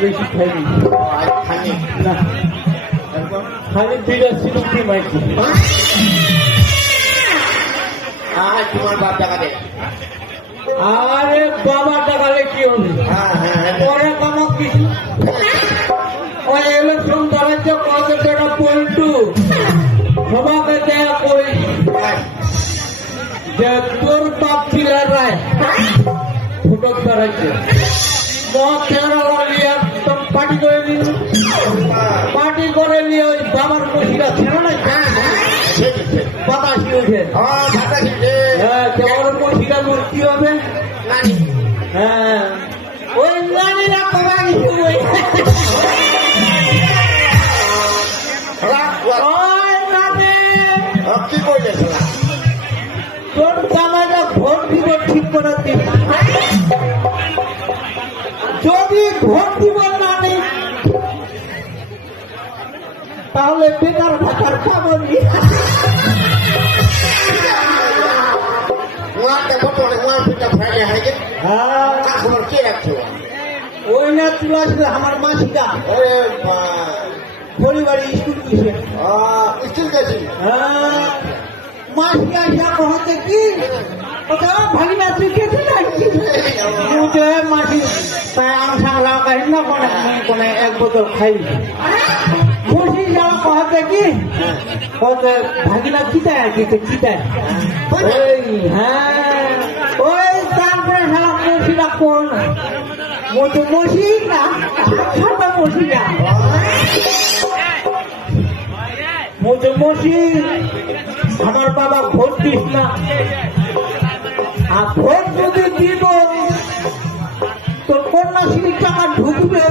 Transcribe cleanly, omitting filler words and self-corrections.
বেশি খাইনি না, খালি 2টা সিলুকি মাইছি। তোমার বাপ টাকা দে। আরে বাবা টাকালে কি হবে, পরে কোনো কিছু ওই ইলেকশন দাঁড়াচ্ছে কত টাকা পল্টু সবাকে দেয়া করি যে তোর বাপ ছিলার রায় ফুটক দাঁড়াচ্ছে একদম পার্টি করে নিল, পার্টি করে নিয়ে ওই বাবার মহিলা ছিল না বাতাসি ওঠে, হ্যাঁ কেমন মহিলা মূর্তি হবে, হ্যাঁ ওই নারীরা কমা গেছে ওই কি করলে তোর জামাইটা ভোট দিব ঠিক করে দিন, যদি ভোট দিব না নেই তাহলে বেকার ভাতার খাবো নি। ওই না তুলে আসলে আমার মাসিটা পরিবারে স্কুল গেছে, স্কুল গেছি মাসিকা যা কহতে কি ভাগিনা তুই খেতে যাচ্ছি মাসি তাই আম সাংলা কাহিন না কোনে এক বোতল খাই খুশি যাওয়া কহতে কি ভাগিনা কিতায় আর কি কিতায় ওই হ্যাঁ ওই তারপরে সারা মসিটা কোন মতো মসি না ছোটা মসি না মতো মসি আমার বাবা ভোট দিস না, আর ভোট যদি দিব তোর কন্যাশ্রীর টাকা ঢুকবে